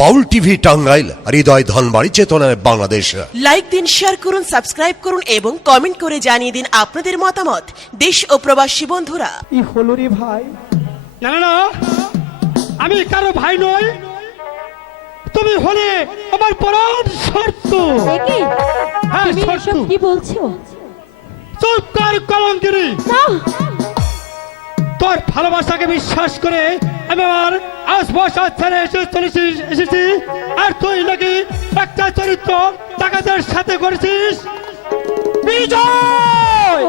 বাউল TV Tangail Hridoy Dhanbari চেতনায় Bangladesh. Like দিন share করুন সাবস্ক্রাইব করুন এবং কমেন্ট করে জানিয়ে দিন আপনাদের মতামত। দেশ ও প্রবাসী বন্ধুরা। ই হলো রে ভাই। না না না। আমি কারও ভাই নই। তুমি হলে আমার পরাণ শর্ত। হ্যাঁ, শর্ত। কি বলছো? চুপ কর কলঙ্কিনী তোর ভালোবাসাকে বিশ্বাস করে আমি আমার আশপাশ ছেড়ে এসে চলেছি এসেছি। আর তুই নাকি একটা চরিত্র টাকাদের সাথে করেছিস? বিজয়!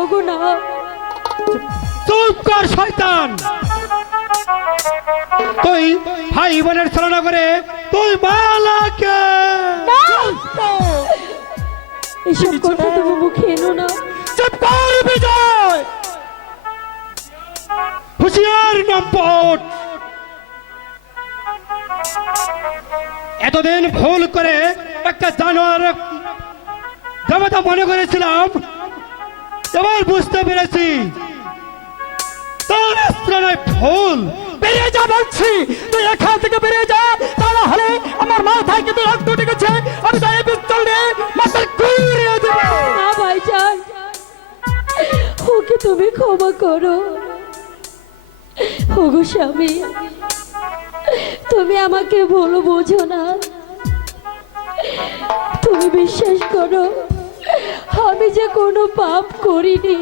চুপ কর শয়তান! তুই ভাই বোনের ছলনা করে তুই মালাকে না! এসব কথা তুমি মুখে এনো না। চুপ কর বিজয়! হুশিয়ার নম্বর এতদিন ভুল করে একটা জানোয়ার দেবতা মনে করেছিলাম এবার বুঝতে পেরেছি তোর স্ত্রণে ভুল। বেরিয়ে যা বলছি তুই এখান থেকে বেরিয়ে যা তা না হলে আমার মাথায় কিন্তু রক্ত ঢুকেছে আমি তাই এই পিস্তল নিয়ে মাথায় ঘুরিয়ে দেবো। না ভাইজান ওকে তুমি ক্ষমা করো। ওগো স্বামী তুমি আমাকে ভুল বোঝো না। তুমি বিশ্বাস করো আমি যে কোনো পাপ করিনি।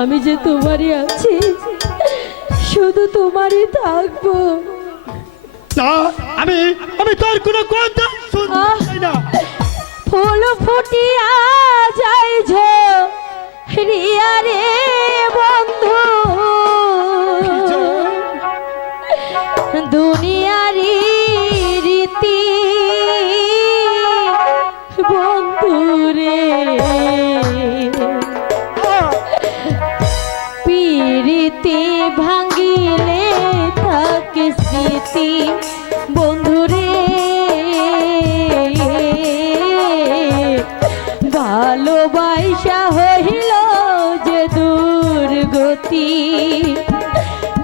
আমি যে তোমারই আছি শুধু তোমারই থাকব। না আমি আমি তোর কোনো কথা না। ফুল ফুটিয়া যাই ঝো রিয়া রে।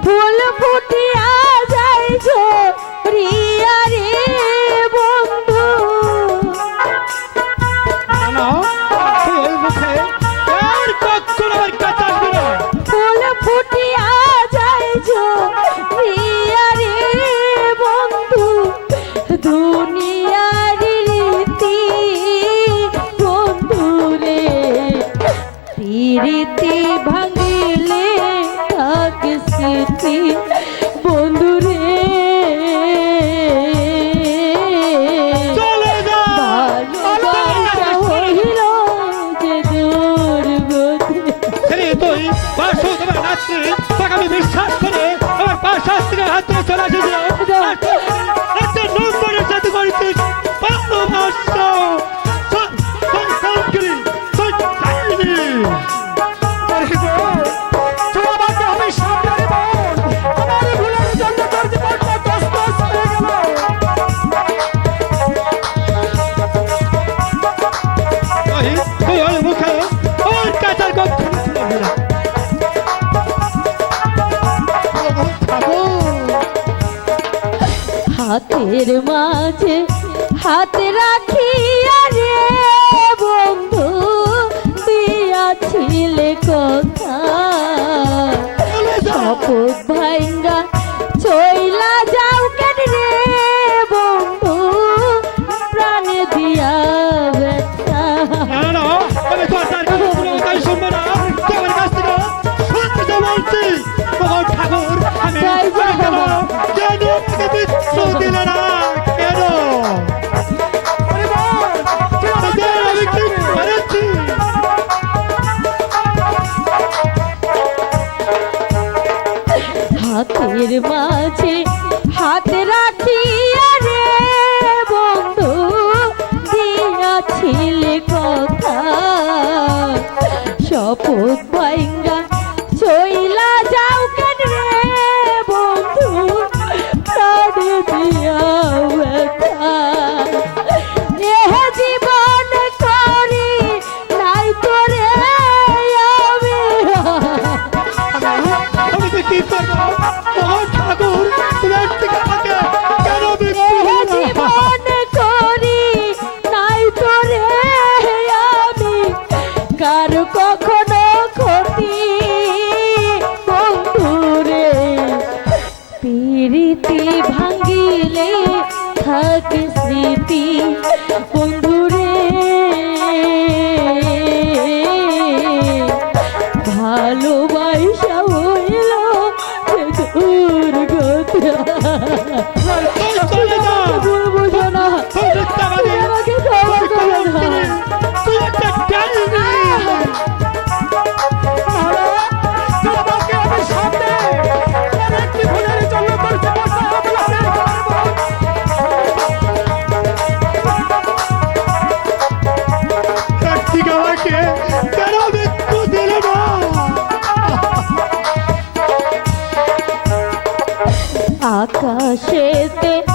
ফুল ফুটিয়া যাইছো রিয়া রে। হাতের মাঝে হাত রাখিয়া 哥哥 আকাশেতে